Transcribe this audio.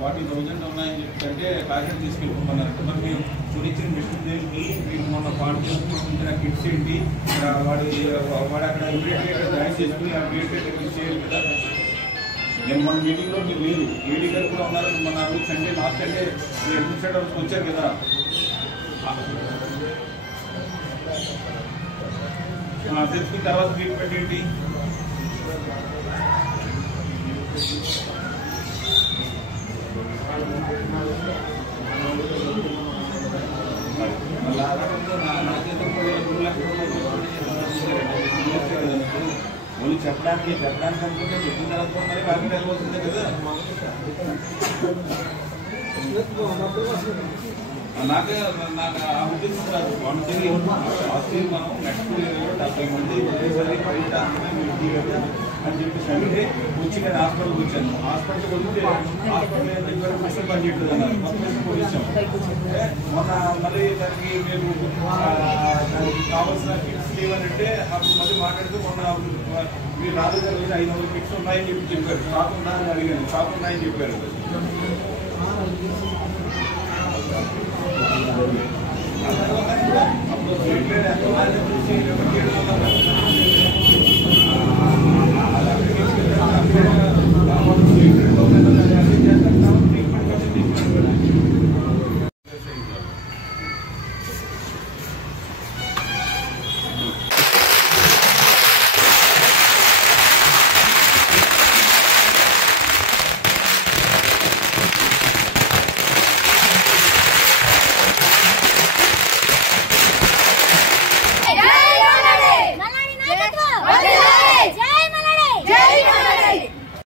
$40,000 ఉన్నాయని చెప్తే కాకినాడ తీసుకెళ్ళిపోతున్నారు. మరి మీరు చూడించిన మిషన్ దేనికి మీరు మొన్న పాటు చేసుకుంటున్న కిట్స్ ఏంటి వాడు అక్కడ ఇమీడియట్గా జాయిన్ చేసుకుని ఆ ఇమీడియట్గా చేయాలి కదా. నేను మన మీటింగ్లో మీరు లేరు, ఏడీ గారు కూడా ఉన్నారు. మన సండే లాస్ట్ సండే అడ్మినిస్ట్రేటర్స్ వచ్చారు కదా. తెలుసుకున్న తర్వాత ట్రీట్మెంట్ ఏంటి? వాళ్ళు చెప్పడానికి అనుకుంటే చెప్పిన తర్వాత మరి కాకినాడ వెళ్ళిపోతుంది కదా. నాకు ఆ ఉద్దేశం రాదు. ఆస్ట్రేలియా మనం నెక్స్ట్ 70 మంది ఒకేసారి బయట అని చెప్పేసి అంటే వచ్చి నేను హాస్పిటల్కి వచ్చాను. హాస్పిటల్కి వస్తే హాస్పిటల్ ఏం చెప్పారు, మిషన్ పనిచేయట్లేదు అన్నారు. మొత్తం పోలీసాం. మొన్న మళ్ళీ దానికి మేము దానికి కావాల్సిన కిట్స్ లేవనంటే అప్పుడు మళ్ళీ మాట్లాడితే మొన్న మీరు రాజు గారు 500 కిట్స్ ఉన్నాయని చెప్పారు. స్టాక్ ఉందా అని అడిగాను. స్టాక్ ఉన్నాయని చెప్పారు. అప్పుడు